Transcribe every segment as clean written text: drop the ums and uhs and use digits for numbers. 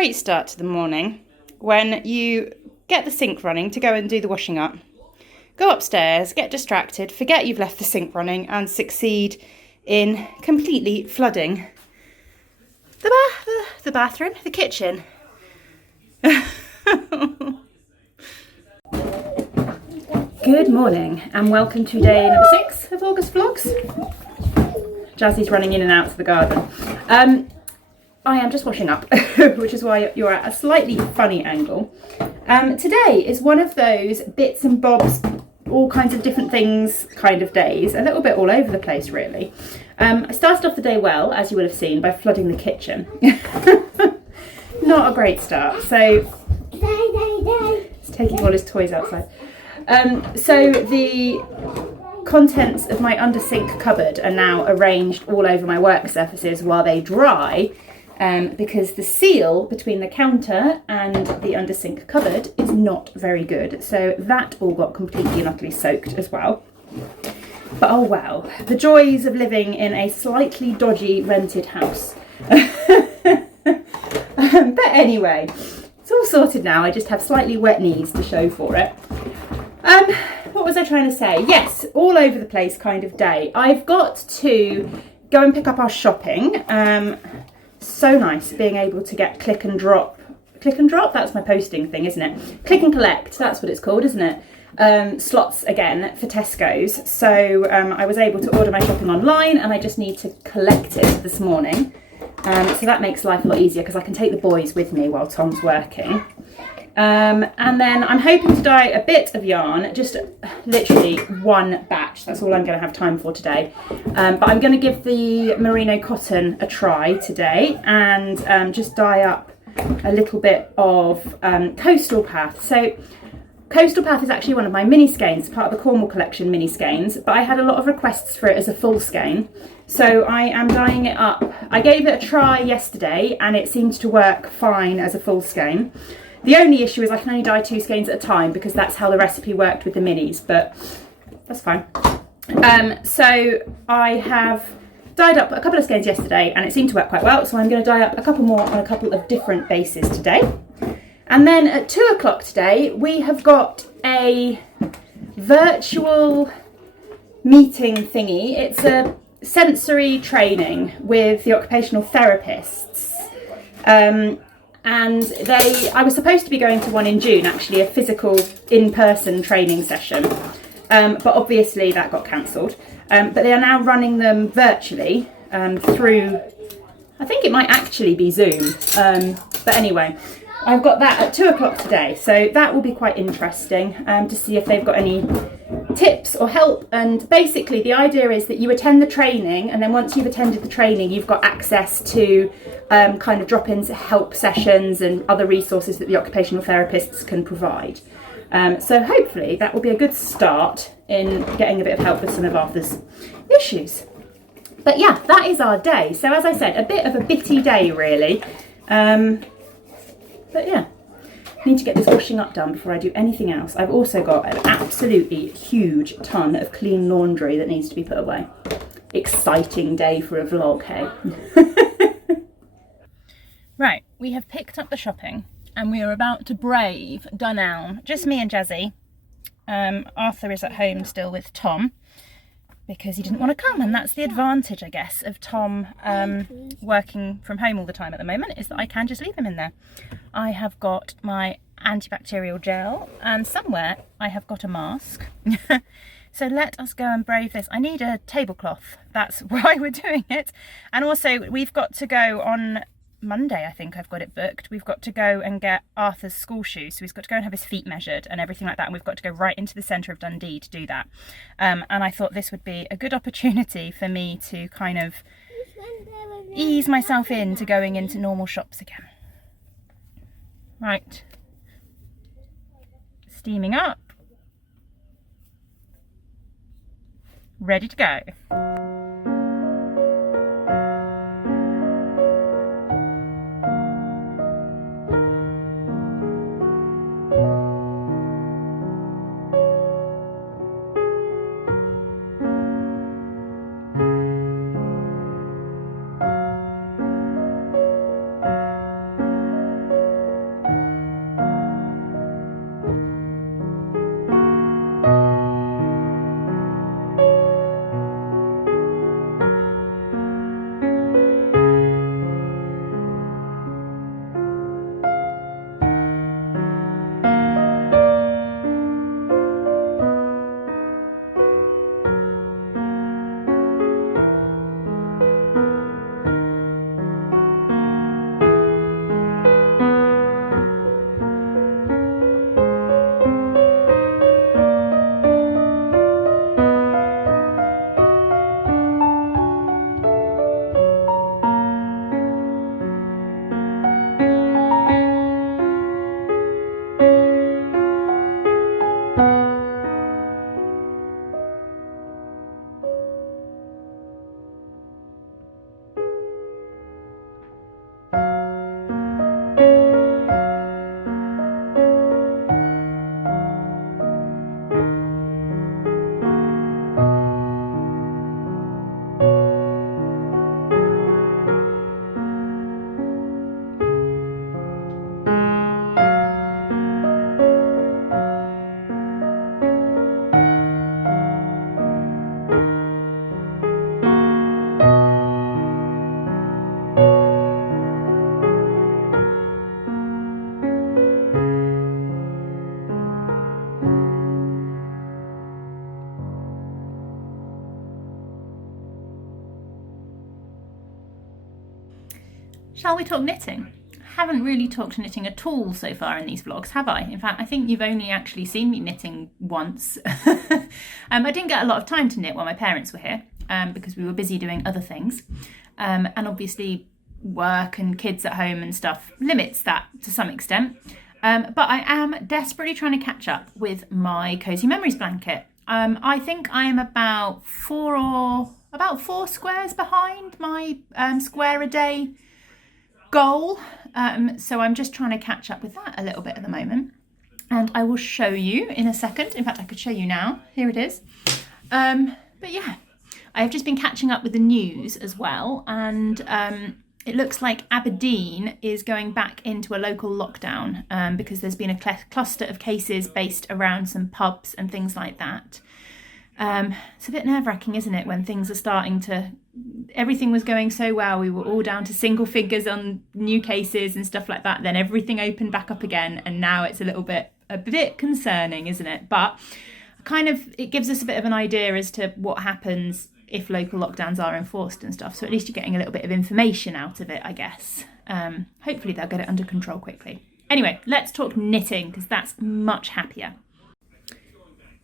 great start to the morning when you get the sink running to go and do the washing up, go upstairs, get distracted, forget you've left the sink running and succeed in completely flooding the bathroom, the kitchen. Good morning and welcome to day number 6 of August Vlogs. Jazzy's running in and out to the garden. I am just washing up, which is why you're at a slightly funny angle. Today is one of those bits and bobs, all kinds of different things kind of days, a little bit all over the place really. I started off the day well, as you will have seen, by flooding the kitchen. Not a great start, so he's taking all his toys outside. So the contents of my under sink cupboard are now arranged all over my work surfaces while they dry, because the seal between the counter and the under sink cupboard is not very good. So that all got completely and utterly soaked as well. But oh well, the joys of living in a slightly dodgy rented house. But anyway, it's all sorted now. I just have slightly wet knees to show for it. What was I trying to say? Yes, all over the place kind of day. I've got to go and pick up our shopping. So nice being able to get click and drop, that's my posting thing, isn't it? Click and collect, that's what it's called, isn't it? Slots again for Tesco's. So I was able to order my shopping online and I just need to collect it this morning. So that makes life a lot easier because I can take the boys with me while Tom's working. And then I'm hoping to dye a bit of yarn, just literally one batch. That's all I'm going to have time for today. But I'm going to give the merino cotton a try today and just dye up a little bit of Coastal Path. So Coastal Path is actually one of my mini skeins, part of the Cornwall collection mini skeins, but I had a lot of requests for it as a full skein. So I am dyeing it up. I gave it a try yesterday and it seemed to work fine as a full skein. The only issue is I can only dye 2 skeins at a time because that's how the recipe worked with the minis, but that's fine. So I have dyed up a couple of skeins yesterday and it seemed to work quite well, so I'm going to dye up a couple more on a couple of different bases today. And then at 2 o'clock today, we have got a virtual meeting thingy. It's a sensory training with the occupational therapists. And I was supposed to be going to one in June, actually, a physical in-person training session, but obviously that got cancelled. But they are now running them virtually through, I think it might actually be Zoom, but anyway, I've got that at 2 o'clock today, so that will be quite interesting to see if they've got any tips or help. And basically the idea is that you attend the training, and then once you've attended the training you've got access to kind of drop-ins, help sessions and other resources that the occupational therapists can provide. So hopefully that will be a good start in getting a bit of help with some of Arthur's issues. But yeah, that is our day. So as I said, a bit of a bitty day really. But yeah, I need to get this washing up done before I do anything else. I've also got an absolutely huge ton of clean laundry that needs to be put away. Exciting day for a vlog, hey? Right, we have picked up the shopping and we are about to brave Dundee. Just me and Jazzy. Arthur is at home still with Tom because he didn't want to come, and that's the advantage, I guess, of Tom working from home all the time at the moment, is that I can just leave him in there. I have got my antibacterial gel and somewhere I have got a mask. So let us go and brave this. I need a tablecloth, that's why we're doing it. And also we've got to go on Monday, I think I've got it booked. We've got to go and get Arthur's school shoes, so he's got to go and have his feet measured and everything like that, and we've got to go right into the centre of Dundee to do that. And I thought this would be a good opportunity for me to kind of ease myself into going into normal shops again. Right, steaming up, ready to go. Shall we talk knitting? I haven't really talked knitting at all so far in these vlogs, have I? In fact, I think you've only actually seen me knitting once. I didn't get a lot of time to knit while my parents were here because we were busy doing other things. And obviously work and kids at home and stuff limits that to some extent. But I am desperately trying to catch up with my Cozy Memories blanket. I think I am about four squares behind my square a day goal. So I'm just trying to catch up with that a little bit at the moment. And I will show you in a second. In fact, I could show you now. Here it is. But yeah, I've just been catching up with the news as well. And it looks like Aberdeen is going back into a local lockdown because there's been a cluster of cases based around some pubs and things like that. It's a bit nerve-wracking, isn't it, when things are starting to... Everything was going so well. We were all down to single figures on new cases and stuff like that. Then everything opened back up again, and now it's a bit concerning, isn't it? But kind of it gives us a bit of an idea as to what happens if local lockdowns are enforced and stuff. So at least you're getting a little bit of information out of it, I guess. Hopefully they'll get it under control quickly. Anyway, let's talk knitting because that's much happier.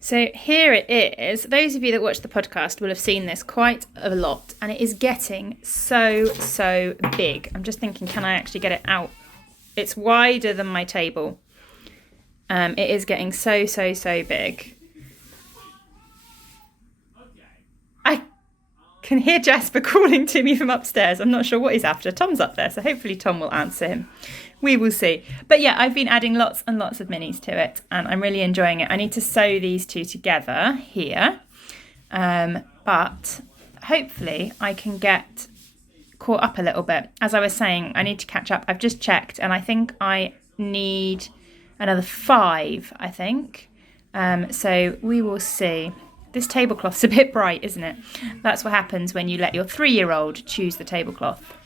So here it is. Those of you that watch the podcast will have seen this quite a lot, and it is getting so big. I'm just thinking, can I actually get it out? It's wider than my table. It is getting so big. I can hear Jasper calling to me from upstairs. I'm not sure what he's after. Tom's up there, so hopefully Tom will answer him. We will see. But yeah, I've been adding lots and lots of minis to it, and I'm really enjoying it. I need to sew these two together here, but hopefully I can get caught up a little bit. As I was saying, I need to catch up. I've just checked, and I think I need another 5, I think. So we will see. This tablecloth's a bit bright, isn't it? That's what happens when you let your 3-year-old choose the tablecloth.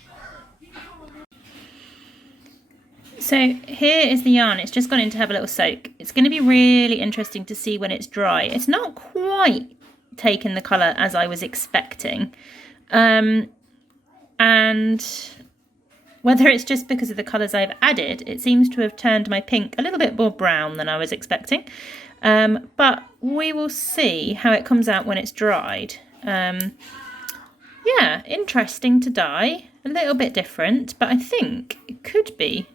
So here is the yarn. It's just gone in to have a little soak. It's going to be really interesting to see when it's dry. It's not quite taken the colour as I was expecting. And whether it's just because of the colours I've added, it seems to have turned my pink a little bit more brown than I was expecting. But we will see how it comes out when it's dried. Yeah, interesting to dye. A little bit different, but I think it could be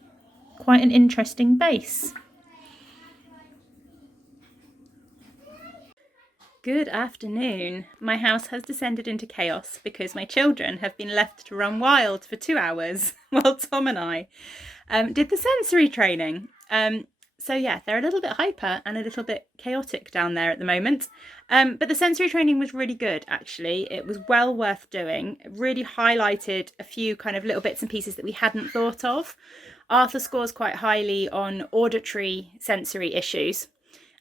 quite an interesting base. Good afternoon. My house has descended into chaos because my children have been left to run wild for 2 hours while Tom and I did the sensory training. So yeah, they're a little bit hyper and a little bit chaotic down there at the moment. But the sensory training was really good, actually. It was well worth doing. It really highlighted a few kind of little bits and pieces that we hadn't thought of. Arthur scores quite highly on auditory sensory issues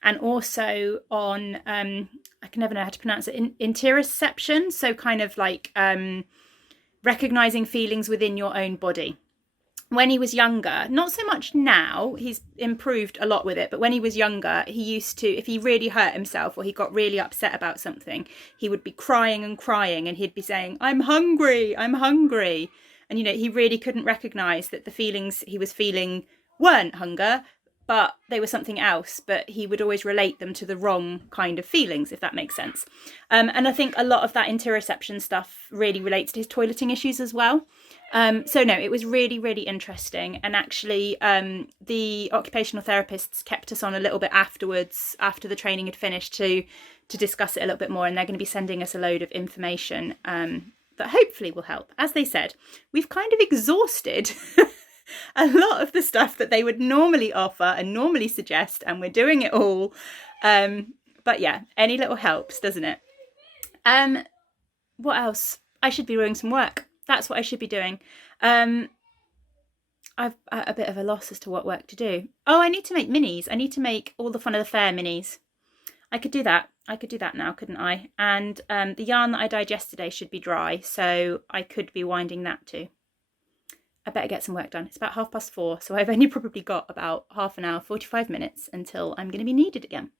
and also on, I can never know how to pronounce it, interoception. So kind of like recognising feelings within your own body. When he was younger, not so much now, he's improved a lot with it, but when he was younger, he used to, if he really hurt himself or he got really upset about something, he would be crying and crying and he'd be saying, I'm hungry, I'm hungry. And, you know, he really couldn't recognise that the feelings he was feeling weren't hunger, but they were something else. But he would always relate them to the wrong kind of feelings, if that makes sense. And I think a lot of that interoception stuff really relates to his toileting issues as well. So no, it was really interesting. And actually, the occupational therapists kept us on a little bit afterwards, after the training had finished, to discuss it a little bit more. And they're going to be sending us a load of information that hopefully will help. As they said, we've kind of exhausted a lot of the stuff that they would normally offer and normally suggest, and we're doing it all. But yeah, any little helps, doesn't it? What else? I should be doing some work. That's what I should be doing. I've at a bit of a loss as to what work to do. Oh, I need to make minis. I need to make all the Fun of the Fair minis. I could do that. I could do that now, couldn't I? And the yarn that I dyed yesterday should be dry, so I could be winding that too. I better get some work done. It's about 4:30, so I've only probably got about half an hour, 45 minutes until I'm going to be needed again.